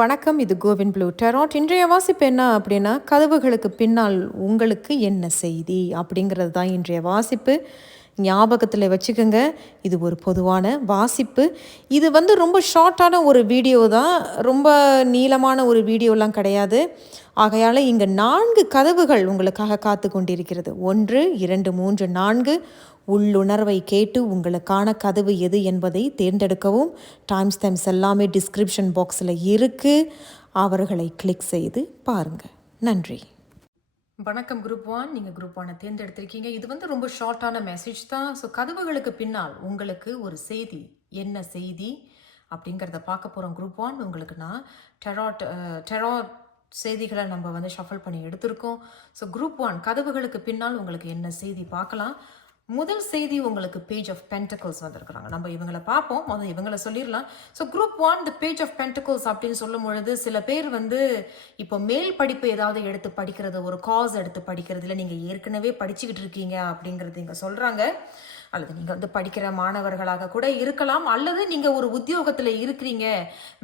வணக்கம் இது CoWIN blue. Tarot இன்றைய வாசிப்பு என்ன அப்படின்னா கதவுகளுக்கு பின்னால் உங்களுக்கு என்ன செய்தி? அப்படிங்கிறது தான் இன்றைய வாசிப்பு. ஞாபகத்தில் வச்சுக்கோங்க இது ஒரு பொதுவான வாசிப்பு. இது வந்து ரொம்ப ஷார்ட்டான ஒரு வீடியோ தான். ரொம்ப நீளமான ஒரு வீடியோலாம் கிடையாது. ஆகையால் இங்கே நான்கு கதவுகள் உங்களுக்காக காத்து கொண்டிருக்கிறது. ஒன்று இரண்டு மூன்று நான்கு. உள்ளுணர்வை கேட்டு உங்களுக்கான கதவு எது என்பதை தேர்ந்தெடுக்கவும். டைம்ஸ் டைம்ஸ் எல்லாமே டிஸ்கிரிப்ஷன் பாக்ஸில் இருக்குது அவர்களை கிளிக் செய்து பாருங்கள் நன்றி. வணக்கம் குரூப் ஒன் நீங்கள் குரூப் ஒன்னை தேர்ந்தெடுத்திருக்கீங்க. இது வந்து ரொம்ப ஷார்ட்டான மெசேஜ் தான். ஸோ கதவுகளுக்கு பின்னால் உங்களுக்கு ஒரு செய்தி என்ன செய்தி அப்படிங்கிறத பார்க்க போகிறோம் குரூப் ஒன் உங்களுக்கு நான் டெராட் டெராட் செய்திகளை நம்ம வந்து ஷஃபல் பண்ணி எடுத்திருக்கோம். ஸோ குரூப் ஒன் கதவுகளுக்கு பின்னால் உங்களுக்கு என்ன செய்தி பார்க்கலாம்? முதல் செய்தி உங்களுக்கு பேஜ் ஆஃப் பென்டக்கல்ஸ் வந்திருக்கிறாங்க. நம்ம இவங்களை பார்ப்போம். முதல் இவங்களை சொல்லிடலாம். So group one the page of pentacles அப்படின்னு சொல்லும் பொழுது சில பேர் வந்து இப்போ மேல் படிப்பு ஏதாவது எடுத்து படிக்கிறது ஒரு காஸ் எடுத்து படிக்கிறது இல்லை நீங்கள் ஏற்கனவே படிச்சுக்கிட்டு இருக்கீங்க அப்படிங்கிறது இங்கே சொல்கிறாங்க அல்லது நீங்கள் வந்து படிக்கிற மாணவர்களாக கூட இருக்கலாம் அல்லது நீங்கள் ஒரு உத்தியோகத்தில் இருக்கிறீங்க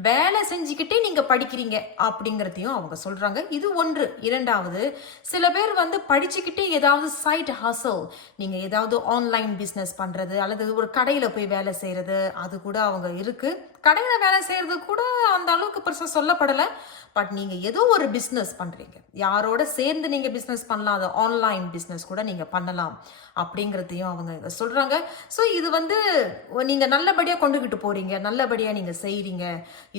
வேலை செஞ்சுக்கிட்டே நீங்கள் படிக்கிறீங்க அப்படிங்கிறதையும் அவங்க சொல்கிறாங்க இது ஒன்று. இரண்டாவது சில பேர் வந்து படிச்சுக்கிட்டே ஏதாவது சைட் ஹசல் நீங்கள் ஏதாவது ஆன்லைன் பிஸ்னஸ் பண்ணுறது அல்லது ஒரு கடையில் போய் வேலை செய்கிறது அது கூட அவங்க இருக்குது கடையில் வேலை செய்கிறது கூட அந்த அளவுக்கு பெருசாக சொல்லப்படலை. பட் நீங்கள் ஏதோ ஒரு பிஸ்னஸ் பண்ணுறீங்க யாரோட சேர்ந்து நீங்கள் பிஸ்னஸ் பண்ணலாம். அதை ஆன்லைன் பிஸ்னஸ் கூட நீங்கள் பண்ணலாம். அப்படிங்கிறதையும் அவங்க இதை சொல்கிறாங்க ஸோ இது வந்து நீங்கள் நல்லபடியாக கொண்டுக்கிட்டு போகிறீங்க நல்லபடியாக நீங்கள் செய்கிறீங்க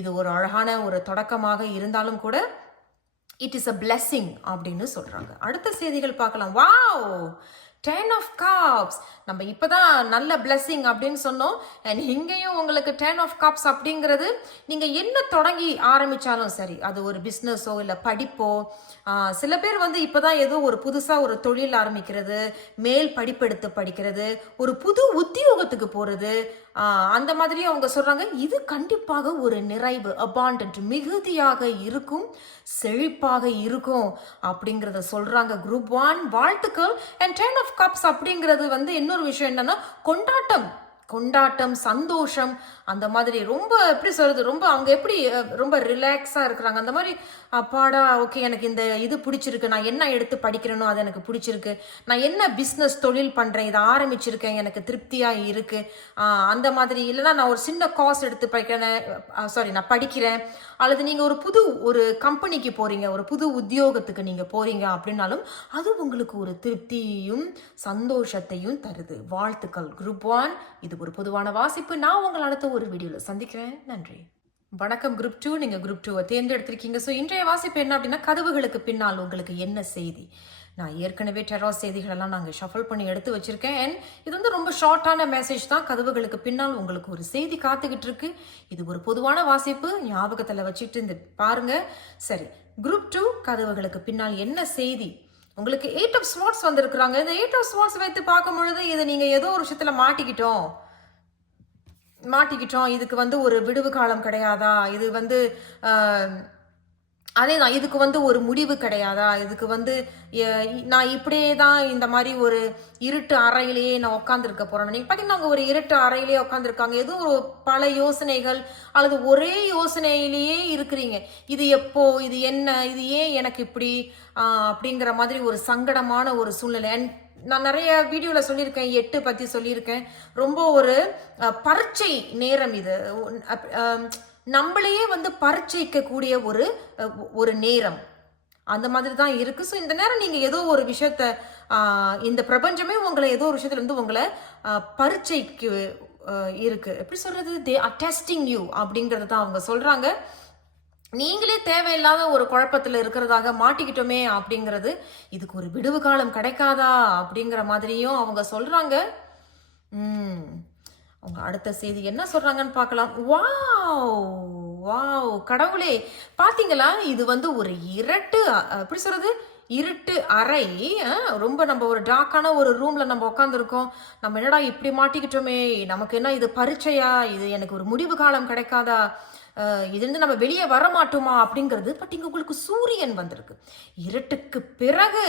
இது ஒரு அழகான ஒரு தொடக்கமாக இருந்தாலும் கூட இட் இஸ் அ பிளெஸ்ஸிங் அப்படின்னு சொல்கிறாங்க அடுத்த செய்திகள் பார்க்கலாம். வாவ் டென் ஆஃப் காப்ஸ் நம்ம இப்போதான் நல்ல பிளெஸ்ஸிங் அப்படின்னு சொன்னோம். அண்ட் இங்கேயும் உங்களுக்கு டென் ஆஃப் காப்ஸ் அப்படிங்கிறது நீங்கள் என்ன தொடங்கி ஆரம்பித்தாலும் சரி அது ஒரு பிஸ்னஸோ இல்லை படிப்போ சில பேர் வந்து இப்போதான் ஏதோ ஒரு புதுசாக ஒரு தொழில் ஆரம்பிக்கிறது மேல் படிப்பெடுத்து படிக்கிறது ஒரு புது உத்தியோகத்துக்கு போகிறது அந்த மாதிரி அவங்க சொல்கிறாங்க இது கண்டிப்பாக ஒரு நிறைவு அபாண்டன்ட் மிகுதியாக இருக்கும் செழிப்பாக இருக்கும் அப்படிங்கிறத சொல்கிறாங்க குரூப் ஒன் வாழ்த்துக்கள் அண்ட் டென் ஆஃப் கப்ஸ் அப்படிங்கிறது வந்து இன்னொரு விஷயம் என்னன்னா கொண்டாட்டம். கொண்டாட்டம் சந்தோஷம் அந்த மாதிரி ரொம்ப எப்படி சொல்றது ரொம்ப அவங்க எப்படி ரொம்ப ரிலாக்ஸாக இருக்கிறாங்க. அந்த மாதிரி அப்பாடா ஓகே எனக்கு இந்த இது பிடிச்சிருக்கு. நான் என்ன எடுத்து படிக்கிறேனோ அது எனக்கு பிடிச்சிருக்கு. நான் என்ன பிஸ்னஸ் தொழில் பண்ணுறேன் இதை ஆரம்பிச்சிருக்கேன் எனக்கு திருப்தியாக இருக்குது அந்த மாதிரி. இல்லைன்னா நான் ஒரு சின்ன காஸ் எடுத்து படிக்கிறேன் சாரி நான் படிக்கிறேன். அல்லது நீங்கள் ஒரு புது ஒரு கம்பெனிக்கு போகிறீங்க ஒரு புது உத்தியோகத்துக்கு நீங்கள் போகிறீங்க அப்படின்னாலும் அது உங்களுக்கு ஒரு திருப்தியையும் சந்தோஷத்தையும் தருது. வாழ்த்துக்கள். குரூப் ஒன் இது ஒரு பொதுவான வாசிப்பு. நான் உங்களை அடுத்த ஒரு வீடியோவில் சந்திக்கிறேன். நன்றி. வணக்கம். குரூப் டூ நீங்கள் குரூப் டூவை தேர்ந்தெடுத்திருக்கீங்க. ஸோ இன்றைய வாசிப்பு என்ன அப்படின்னா கதவுகளுக்கு பின்னால் உங்களுக்கு என்ன செய்தி? நான் ஏற்கனவே டெரா செய்திகளெல்லாம் நாங்கள் ஷஃபல் பண்ணி எடுத்து வச்சுருக்கேன். அண்ட் இது வந்து ரொம்ப ஷார்ட்டான மெசேஜ் தான். கதவுகளுக்கு பின்னால் உங்களுக்கு ஒரு செய்தி காத்துக்கிட்டு இருக்கு. இது ஒரு பொதுவான வாசிப்பு. ஞாபகத்தில் வச்சுட்டு இந்த பாருங்க. சரி. குரூப் டூ கதவுகளுக்கு பின்னால் என்ன செய்தி? உங்களுக்கு எயிட் ஆஃப் ஸ்வாட்ஸ் வந்திருக்கிறாங்க. இந்த எயிட் ஆஃப் ஸ்வாட்ஸ் வைத்து பார்க்கும் பொழுது இதை நீங்கள் ஏதோ ஒரு விஷயத்தில் மாட்டிக்கிட்டோம். மாட்டிக்கிட்டோம் இதுக்கு வந்து ஒரு விடுவு காலம் கிடையாதா? இது வந்து அதே தான் இதுக்கு வந்து ஒரு முடிவு கிடையாதா? இதுக்கு வந்து நான் இப்படியே தான் இந்த மாதிரி ஒரு இருட்டு அறையிலேயே நான் உட்காந்துருக்க போறேன். நீங்கள் பார்த்தீங்கன்னா அவங்க ஒரு இருட்டு அறையிலேயே உட்காந்துருக்காங்க எதுவும் ஒரு பல யோசனைகள் அல்லது ஒரே யோசனையிலேயே இருக்கிறீங்க. இது எப்போ இது என்ன இது ஏன் எனக்கு இப்படி அப்படிங்கிற மாதிரி ஒரு சங்கடமான ஒரு சூழ்நிலை. அண்ட் நான் நிறைய வீடியோவில் சொல்லியிருக்கேன் எட்டு பற்றி சொல்லியிருக்கேன். ரொம்ப ஒரு பரீட்சை நேரம் இது. நம்மளையே வந்து பரீட்சைக்கக்கூடிய ஒரு ஒரு நேரம். அந்த மாதிரி தான் இருக்குது ஸோ இந்த நேரம் நீங்கள் ஏதோ ஒரு விஷயத்த இந்த பிரபஞ்சமே உங்களை ஏதோ ஒரு விஷயத்துலேருந்து உங்களை பரீட்சைக்கு இருக்குது எப்படி சொல்கிறது தே ஆர் டெஸ்டிங் யூ அப்படிங்கிறது தான் அவங்க சொல்கிறாங்க நீங்களே தேவையில்லாத ஒரு குழப்பத்தில் இருக்கிறதாக மாட்டிக்கிட்டோமே அப்படிங்கிறது இதுக்கு ஒரு விடுவு காலம் கிடைக்காதா அப்படிங்கிற மாதிரியும் அவங்க சொல்கிறாங்க அவங்க அடுத்த செய்தி என்ன சொல்கிறாங்கன்னு பார்க்கலாம். வாவ்! வாவ்! கடவுளே! பார்த்தீங்களா இது வந்து ஒரு இரட்டு எப்படி சொல்கிறது இருட்டு அறை. ரொம்ப நம்ம ஒரு டார்க்கான ஒரு ரூம்ல நம்ம உட்காந்துருக்கோம் நம்ம என்னடா இப்படி மாட்டிக்கிட்டோமே? நமக்கு என்ன இது பரீட்சையா? இது எனக்கு ஒரு முடிவு காலம் கிடைக்காதா? இதுலேருந்து நம்ம வெளியே வர மாட்டோமா அப்படிங்கிறது பட் இங்கே உங்களுக்கு சூரியன் வந்திருக்கு. இருட்டுக்கு பிறகு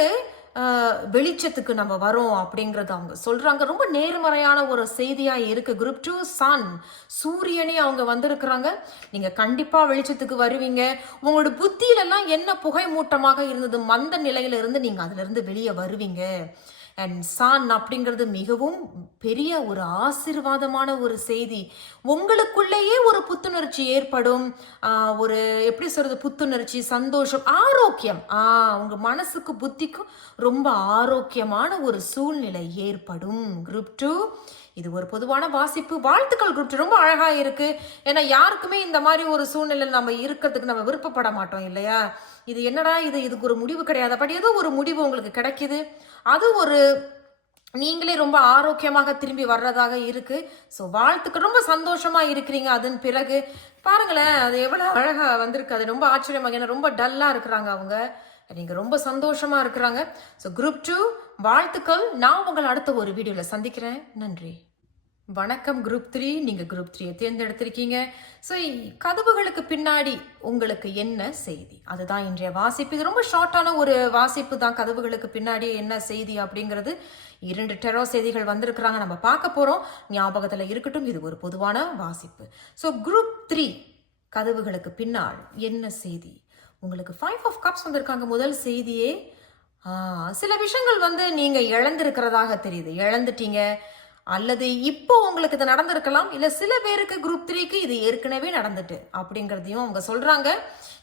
வெளிச்சத்துக்கு நம்ம வரோம் அப்படிங்கிறது அவங்க சொல்கிறாங்க ரொம்ப நேர்மறையான ஒரு செய்தியாக இருக்குது குரூப் டூ சன் சூரியனே அவங்க வந்திருக்கிறாங்க. நீங்கள் கண்டிப்பாக வெளிச்சத்துக்கு வருவீங்க. உங்களோட புத்தியிலலாம் என்ன புகை மூட்டமாக இருந்தது? மந்த நிலையிலிருந்து நீங்கள் அதிலிருந்து வெளியே வருவீங்க. அண்ட் சான் அப்படிங்கிறது மிகவும் பெரிய ஒரு ஆசீர்வாதமான ஒரு செய்தி. உங்களுக்குள்ளேயே ஒரு புத்துணர்ச்சி ஏற்படும். ஒரு எப்படி சொல்றது? புத்துணர்ச்சி சந்தோஷம் ஆரோக்கியம். ஆ உங்க மனசுக்கு புத்திக்கும் ரொம்ப ஆரோக்கியமான ஒரு சூழ்நிலை ஏற்படும். குரூப் டூ இது ஒரு பொதுவான வாசிப்பு. வாழ்த்துக்கள் குரூப் டூ ரொம்ப அழகாக இருக்கு. ஏன்னா யாருக்குமே இந்த மாதிரி ஒரு சூழ்நிலையில் நம்ம இருக்கிறதுக்கு நம்ம விருப்பப்பட மாட்டோம் இல்லையா? இது என்னடா இது? இதுக்கு ஒரு முடிவு கிடையாது. பட் ஏதோ ஒரு முடிவு உங்களுக்கு கிடைக்குது. அது ஒரு நீங்களே ரொம்ப ஆரோக்கியமாக திரும்பி வர்றதாக இருக்கு. ஸோ வாழ்த்துக்கள். ரொம்ப சந்தோஷமா இருக்கிறீங்க அதன் பிறகு. பாருங்களேன் அது எவ்வளோ அழகாக வந்திருக்கு. அது ரொம்ப ஆச்சரியமாக. ஏன்னா ரொம்ப டல்லாக இருக்கிறாங்க அவங்க. நீங்கள் ரொம்ப சந்தோஷமாக இருக்கிறாங்க. ஸோ குரூப் டூ வாழ்த்துக்கள். நான் உங்களை அடுத்த ஒரு வீடியோவில் சந்திக்கிறேன். நன்றி. வணக்கம் குரூப் த்ரீ நீங்க குரூப் த்ரீயை தேர்ந்தெடுத்திருக்கீங்க. ஸோ கதவுகளுக்கு பின்னாடி உங்களுக்கு என்ன செய்தி? அதுதான் இன்றைய வாசிப்பு. இது ரொம்ப ஷார்ட்டான ஒரு வாசிப்பு தான். கதவுகளுக்கு பின்னாடி என்ன செய்தி அப்படிங்கிறது. இரண்டு டெரோ செய்திகள் வந்திருக்கிறாங்க. நம்ம பார்க்க போறோம். ஞாபகத்தில் இருக்கட்டும். இது ஒரு பொதுவான வாசிப்பு. ஸோ குரூப் த்ரீ கதவுகளுக்கு பின்னால் என்ன செய்தி? உங்களுக்கு ஃபைவ் ஆஃப் கப்ஸ் வந்திருக்காங்க. முதல் செய்தியே சில விஷயங்கள் வந்து நீங்கள் இழந்திருக்கிறதாக தெரியுது. இழந்துட்டீங்க. அல்லது இப்போ உங்களுக்கு இது நடந்திருக்கலாம் இல்லை சில பேருக்கு குரூப் த்ரீக்கு இது ஏற்கனவே நடந்துட்டு அப்படிங்கிறதையும் அவங்க சொல்கிறாங்க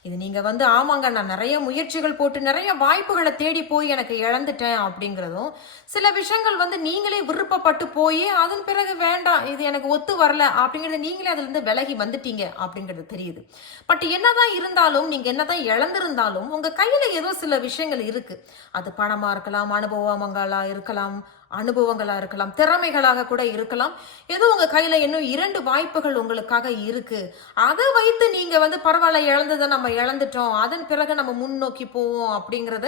இது நீங்கள் வந்து ஆமாங்க நான் நிறைய முயற்சிகள் போட்டு நிறைய வாய்ப்புகளை தேடி போய் எனக்கு இழந்துட்டேன் அப்படிங்கிறதும் சில விஷயங்கள் வந்து நீங்களே விருப்பப்பட்டு போய் அதன் பிறகு வேண்டாம் இது எனக்கு ஒத்து வரல அப்படிங்கிறது நீங்களே அதுலேருந்து விலகி வந்துட்டீங்க அப்படிங்கிறது தெரியுது. பட் என்னதான் இருந்தாலும் நீங்கள் என்னதான் இழந்திருந்தாலும் உங்கள் கையில் ஏதோ சில விஷயங்கள் இருக்குது அது பணமாக இருக்கலாம் அனுபவங்களாக இருக்கலாம் அனுபவங்களாக இருக்கலாம் திறமைகளாக கூட இருக்கலாம். ஏதோ உங்கள் கையில் இன்னும் இரண்டு வாய்ப்புகள் உங்களுக்காக இருக்கு. அதை வைத்து நீங்கள் வந்து பரவாயில்ல இழந்ததை நம்ம இழந்துட்டோம். அதன் பிறகு நம்ம முன்னோக்கி போவோம் அப்படிங்கிறத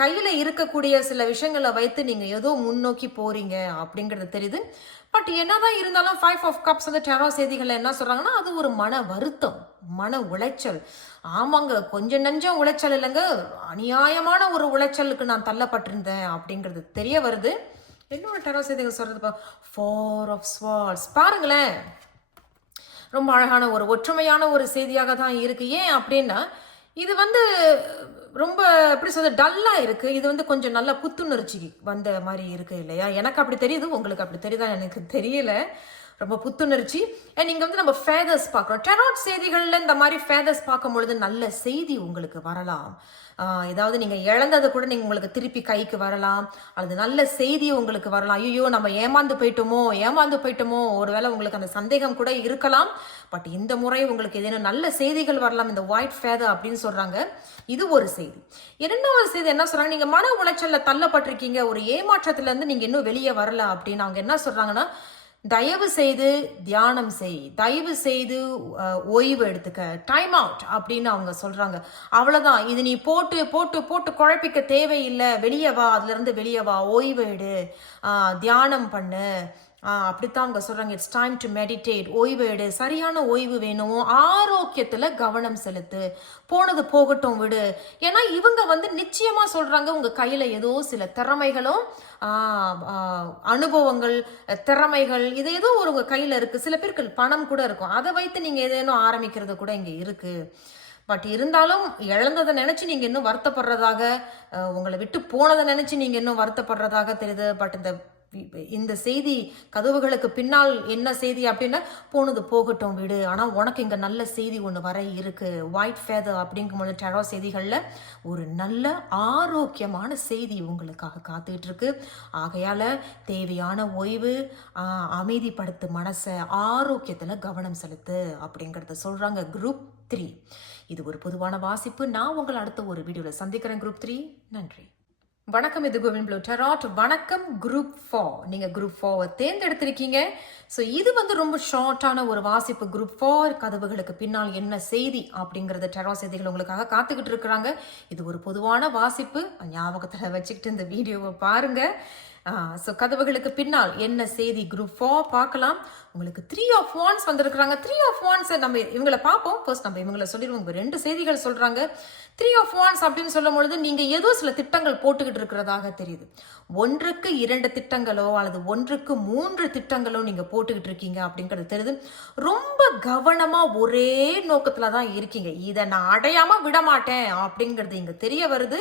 கையில் இருக்கக்கூடிய சில விஷயங்களை வைத்து நீங்கள் ஏதோ முன்னோக்கி போகிறீங்க அப்படிங்கிறது தெரியுது. பட் என்னதான் இருந்தாலும் ஃபைவ் ஆஃப் கப்ஸ் வந்து டெரோ செய்திகளில் என்ன சொல்கிறாங்கன்னா அது ஒரு மன வருத்தம் மன உளைச்சல். ஆமாங்க கொஞ்சம் நஞ்சம் உளைச்சல் இல்லைங்க. அநியாயமான ஒரு உளைச்சலுக்கு நான் தள்ளப்பட்டிருந்தேன் அப்படிங்கிறது தெரிய வருது. இன்னொரு டெரோ செய்திகள் சொல்கிறது ஃபோர் ஆஃப் ஸ்வால்ஸ் பாருங்களேன். ரொம்ப அழகான ஒரு ஒற்றுமையான ஒரு செய்தியாக தான் இருக்குது ஏன் அப்படின்னா இது வந்து ரொம்ப எப்படி சொல்றது டல்லாக இருக்குது இது வந்து கொஞ்சம் நல்ல புத்துணர்ச்சி வந்த மாதிரி இருக்குது இல்லையா? எனக்கு அப்படி தெரியுது உங்களுக்கு அப்படி தெரியுதா? எனக்கு தெரியல. ரொம்ப புத்துணர்ச்சி. அண்ட் இங்கே வந்து நம்ம ஃபேதர்ஸ் பார்க்குறோம். டெராட் செய்திகள்ல இந்த மாதிரி ஃபேதர்ஸ் பார்க்கும் பொழுது நல்ல செய்தி உங்களுக்கு வரலாம். ஏதாவது நீங்கள் இழந்ததை கூட நீங்கள் உங்களுக்கு திருப்பி கைக்கு வரலாம். அல்லது நல்ல செய்தி உங்களுக்கு வரலாம். ஐயோ நம்ம ஏமாந்து போயிட்டோமோ ஏமாந்து போயிட்டோமோ ஒருவேளை உங்களுக்கு அந்த சந்தேகம் கூட இருக்கலாம். பட் இந்த முறை உங்களுக்கு ஏதேனும் நல்ல செய்திகள் வரலாம். இந்த ஒயிட் ஃபேதர் அப்படின்னு சொல்கிறாங்க இது ஒரு செய்தி. இரண்டாவது செய்தி என்ன சொல்கிறாங்க நீங்கள் மன உளைச்சலில் தள்ளப்பட்டிருக்கீங்க. ஒரு ஏமாற்றத்துலேருந்து நீங்கள் இன்னும் வெளியே வரல அப்படின்னு அவங்க என்ன சொல்கிறாங்கன்னா தயவு செய்து தியானம் செய். தயவு செய்து ஓய்வு எடுத்துக்க. டைம் அவுட் அப்படின்னு அவங்க சொல்கிறாங்க அவ்வளோதான் இது நீ போட்டு போட்டு போட்டு குழப்பிக்க தேவையில்லை. வெளியே வா. அதுலேருந்து வெளியே வா. ஓய்வு எடு. தியானம் பண்ணு. அப்படித்தான் அவங்க சொல்கிறாங்க இட்ஸ் டைம் டு மெடிடேட் ஓய்வு எடு. சரியான ஓய்வு வேணும்? ஆரோக்கியத்தில் கவனம் செலுத்து. போனது போகட்டும் விடு. ஏன்னா இவங்க வந்து நிச்சயமாக சொல்கிறாங்க உங்கள் கையில் ஏதோ சில திறமைகளும் அனுபவங்கள் திறமைகள் இது ஏதோ ஒரு உங்கள் கையில் இருக்குது சில பேருக்கு பணம் கூட இருக்கும். அதை வைத்து நீங்கள் ஏதேனும் ஆரம்பிக்கிறது கூட இங்கே இருக்குது பட் இருந்தாலும் இழந்ததை நினச்சி நீங்கள் இன்னும் வருத்தப்படுறதாக உங்களை விட்டு போனதை நினச்சி நீங்கள் இன்னும் வருத்தப்படுறதாக தெரியுது. பட் இந்த இந்த செய்தி கதவுகளுக்கு பின்னால் என்ன செய்தி அப்படின்னா போனது போகட்டும் விடு. ஆனால் உனக்கு இங்கே நல்ல செய்தி ஒன்று வர இருக்கு. ஒயிட் ஃபேதர் அப்படிங்கும்போது டெரோ செய்திகளில் ஒரு நல்ல ஆரோக்கியமான செய்தி உங்களுக்காக காத்துக்கிட்டு இருக்கு ஆகையால் தேவையான ஓய்வு அமைதிப்படுத்து மனசை ஆரோக்கியத்தில் கவனம் செலுத்து அப்படிங்கிறத சொல்கிறாங்க குரூப் த்ரீ இது ஒரு பொதுவான வாசிப்பு. நான் உங்களை அடுத்த ஒரு வீடியோவில் சந்திக்கிறேன் குரூப் த்ரீ நன்றி. வணக்கம் இது கோவிந்த் ப்ளூ டெராட். வணக்கம் குரூப் ஃபோர் நீங்கள் குரூப் ஃபோரை தேர்ந்தெடுத்திருக்கீங்க. ஸோ இது வந்து ரொம்ப ஷார்ட்டான ஒரு வாசிப்பு. குரூப் ஃபோர் கதவுகளுக்கு பின்னால் என்ன செய்தி அப்படிங்கிறத டெரா செய்திகள் உங்களுக்காக காத்துக்கிட்டு இருக்கிறாங்க. இது ஒரு பொதுவான வாசிப்பு. ஞாபகத்தில் வச்சுக்கிட்டு இந்த வீடியோவை பாருங்கள் ஸோ கதவுகளுக்கு பின்னால் என்ன செய்தி? குரூப் ஃபோர் பார்க்கலாம். உங்களுக்கு த்ரீ ஆஃப் ஒன்ஸ் வந்திருக்கிறாங்க. த்ரீ ஆஃப் ஒன்ஸ் நம்ம இவங்களை பார்ப்போம். ஃபர்ஸ்ட் நம்ம இவங்களை சொல்லிடுவோம். ரெண்டு செய்திகள் சொல்கிறாங்க த்ரீ ஆஃப் ஒன்ஸ் அப்படின்னு சொல்லும் பொழுது நீங்கள் ஏதோ சில திட்டங்கள் போட்டுக்கிட்டு இருக்கிறதாக தெரியுது. ஒன்றுக்கு இரண்டு திட்டங்களோ அல்லது ஒன்றுக்கு மூன்று திட்டங்களோ நீங்கள் போட்டுக்கிட்டு இருக்கீங்க அப்படிங்கிறது தெரியுது. ரொம்ப கவனமாக ஒரே நோக்கத்தில் தான் இருக்கீங்க. இதை நான் அடையாமல் விட மாட்டேன் அப்படிங்கிறது இங்கே தெரிய வருது.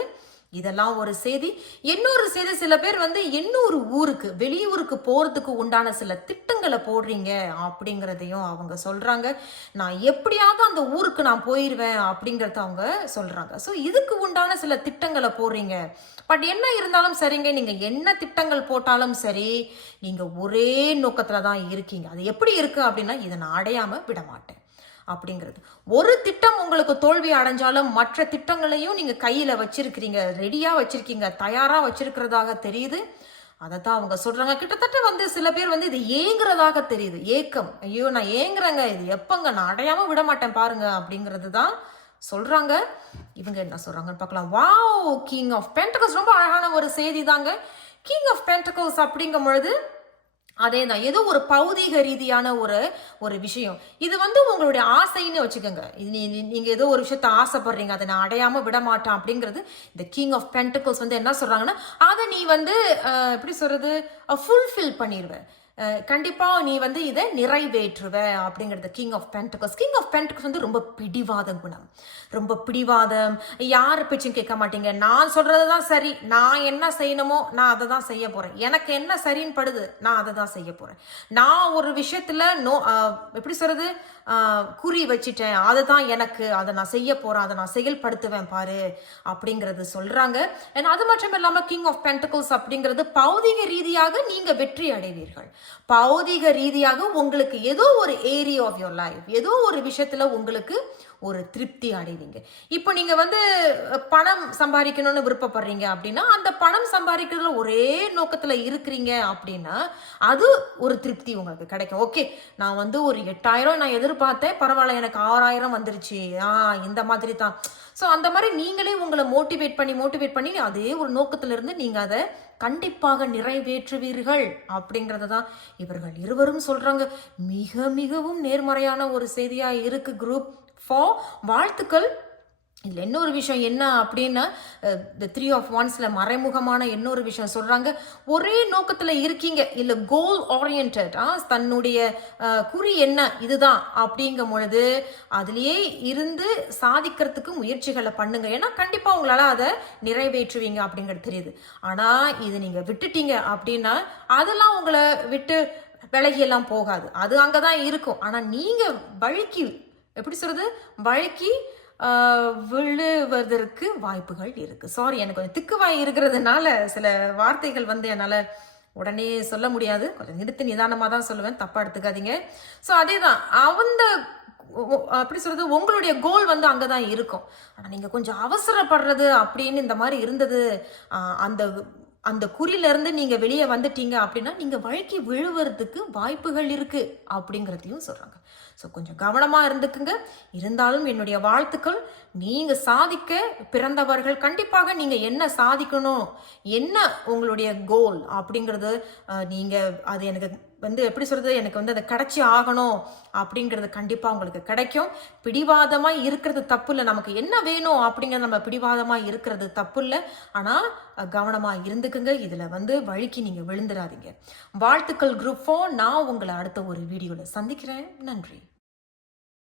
இதெல்லாம் ஒரு செய்தி. இன்னொரு செய்தி சில பேர் வந்து இன்னொரு ஊருக்கு வெளியூருக்கு போகிறதுக்கு உண்டான சில திட்டங்களை போடுறீங்க அப்படிங்கிறதையும் அவங்க சொல்கிறாங்க நான் எப்படியாவது அந்த ஊருக்கு நான் போயிடுவேன் அப்படிங்கிறத அவங்க சொல்கிறாங்க ஸோ இதுக்கு உண்டான சில திட்டங்களை போடுறீங்க. பட் என்ன இருந்தாலும் சரிங்க நீங்கள் என்ன திட்டங்கள் போட்டாலும் சரி நீங்கள் ஒரே நோக்கத்தில் தான் இருக்கீங்க. அது எப்படி இருக்குது அப்படின்னா இதை நான் அடையாமல் விட மாட்டேன். அப்படிங்கிறது. ஒரு திட்டம் உங்களுக்கு தோல்வி அடைஞ்சாலும் மற்ற திட்டங்களையும் நீங்கள் கையில் வச்சிருக்கிறீங்க. ரெடியாக வச்சிருக்கீங்க. தயாராக வச்சிருக்கிறதாக தெரியுது. அதை தான் அவங்க சொல்கிறாங்க கிட்டத்தட்ட வந்து சில பேர் வந்து இது ஏங்குறதாக தெரியுது. ஏக்கம். ஐயோ நான் ஏங்குறேங்க. இது எப்போங்க? நான் அடையாமல் விட மாட்டேன் பாருங்க அப்படிங்கிறது தான் சொல்கிறாங்க இவங்க என்ன சொல்கிறாங்கன்னு பார்க்கலாம். வாவ் கிங் ஆஃப் பென்டகல்ஸ் ரொம்ப அழகான ஒரு செய்தி தாங்க. கிங் ஆஃப் பென்டகல்ஸ் அப்படிங்கும் பொழுது அதே தான் ஏதோ ஒரு பௌதீக ரீதியான ஒரு ஒரு விஷயம். இது வந்து உங்களுடைய ஆசைன்னு வச்சுக்கோங்க. இது நீ நீங்க ஏதோ ஒரு விஷயத்த ஆசைப்படுறீங்க. அதை நான் அடையாம விட மாட்டேன் அப்படிங்கிறது இந்த கிங் ஆஃப் பென்டக்கல்ஸ் வந்து என்ன சொல்றாங்கன்னா அதை நீ வந்து எப்படி சொல்றது ஃபுல்ஃபில் பண்ணிடுவேன் கண்டிப்பாக நீ வந்து இதை நிறைவேற்றுவ அப்படிங்கிறது king of pentacles king of pentacles வந்து ரொம்ப பிடிவாத குணம். ரொம்ப பிடிவாதம். யார் பேச்சும் கேட்க மாட்டீங்க. நான் சொல்கிறது தான் சரி. நான் என்ன செய்யணுமோ நான் அதை தான் செய்ய போகிறேன் எனக்கு என்ன சரின்னு படுது நான் அதை தான் செய்ய போகிறேன் நான் ஒரு விஷயத்தில் நோ எப்படி சொல்கிறது குறி வச்சிட்டேன். அதை தான் எனக்கு. அதை நான் செய்ய போகிறேன் அதை நான் செயல்படுத்துவேன் பாரு அப்படிங்கிறது சொல்கிறாங்க ஏன்னா அது மட்டும் இல்லாமல் கிங் ஆஃப் பென்டகல்ஸ் அப்படிங்கிறது பௌதிக ரீதியாக நீங்கள் வெற்றி அடைவீர்கள். பௌதிக ரீதியாக உங்களுக்கு ஏதோ ஒரு ஏரியா ஆஃப் யோர் லைஃப் ஏதோ ஒரு விஷயத்துல உங்களுக்கு ஒரு திருப்தி அடைவீங்க. இப்போ நீங்கள் வந்து பணம் சம்பாதிக்கணும்னு விருப்பப்படுறீங்க அப்படின்னா அந்த பணம் சம்பாதிக்கிறதுல ஒரே நோக்கத்தில் இருக்கிறீங்க அப்படின்னா அது ஒரு திருப்தி உங்களுக்கு கிடைக்கும். ஓகே நான் வந்து ஒரு எட்டாயிரம் நான் எதிர்பார்த்தேன் பரவாயில்ல எனக்கு ஆறாயிரம் வந்துருச்சு. ஆ இந்த மாதிரி தான். ஸோ அந்த மாதிரி நீங்களே உங்களை மோட்டிவேட் பண்ணி மோட்டிவேட் பண்ணி அதே ஒரு நோக்கத்திலிருந்து நீங்கள் அதை கண்டிப்பாக நிறைவேற்றுவீர்கள் அப்படிங்கிறத தான் இவர்கள் இருவரும் சொல்கிறாங்க மிக மிகவும் நேர்மறையான ஒரு செய்தியாக இருக்குது குரூப் ஃபார் வாழ்த்துக்கள். இதில் இன்னொரு விஷயம் என்ன அப்படின்னா த த்ரீ ஆஃப் ஒன்ஸில் மறைமுகமான இன்னொரு விஷயம் சொல்கிறாங்க ஒரே நோக்கத்தில் இருக்கீங்க. இல்லை கோல் ஓரியன்டா தன்னுடைய குறி என்ன? இதுதான். அப்படிங்கும் பொழுது அதுலேயே இருந்து சாதிக்கிறதுக்கு முயற்சிகளை பண்ணுங்க. ஏன்னா கண்டிப்பாக உங்களால் அதை நிறைவேற்றுவீங்க அப்படிங்கிறது தெரியுது. ஆனால் இது நீங்கள் விட்டுட்டீங்க அப்படின்னா அதெல்லாம் உங்களை விட்டு விலகியெல்லாம் போகாது. அது அங்கே தான் இருக்கும். ஆனால் நீங்கள் வழுக்கி எப்படி சொல்கிறது வழுக்கி விழுவதற்கு வாய்ப்புகள் இருக்குது சாரி எனக்கு கொஞ்சம் திக்குவாய் இருக்கிறதுனால சில வார்த்தைகள் வந்து என்னால் உடனே சொல்ல முடியாது. கொஞ்சம் நிறுத்தி நிதானமாக தான் சொல்லுவேன். தப்பாக எடுத்துக்காதீங்க. ஸோ அதே தான் அந்த அப்படி சொல்கிறது உங்களுடைய கோல் வந்து அங்கே தான் இருக்கும். ஆனால் நீங்கள் கொஞ்சம் அவசரப்படுறது அப்படின்னு இந்த மாதிரி இருந்தது அந்த அந்த குறியிலேருந்து நீங்கள் வெளியே வந்துட்டீங்க அப்படின்னா நீங்கள் வழுக்கி விழுவறதுக்கு வாய்ப்புகள் இருக்குது அப்படிங்கிறதையும் சொல்கிறாங்க ஸோ கொஞ்சம் கவனமாக இருந்துக்குங்க. இருந்தாலும் என்னுடைய வாழ்த்துக்கள் நீங்கள் சாதிக்க பிறந்தவர்கள் கண்டிப்பாக நீங்கள் என்ன சாதிக்கணும் என்ன உங்களுடைய கோல் அப்படிங்கிறது நீங்கள் அது எனக்கு வந்து எப்படி சொல்கிறது எனக்கு வந்து அதை கிடச்சி ஆகணும் அப்படிங்கிறது கண்டிப்பாக உங்களுக்கு கிடைக்கும். பிடிவாதமாக இருக்கிறது தப்பு இல்லை நமக்கு என்ன வேணும் அப்படிங்கிறது நம்ம பிடிவாதமாக இருக்கிறது தப்பு இல்லை ஆனால் கவனமாக இருந்துக்குங்க. இதில் வந்து வழுக்கி நீங்கள் விழுந்துடாதீங்க. வாழ்த்துக்கள் குரூப் ஃபோர் நான் உங்களை அடுத்த ஒரு வீடியோவில் சந்திக்கிறேன். நன்றி.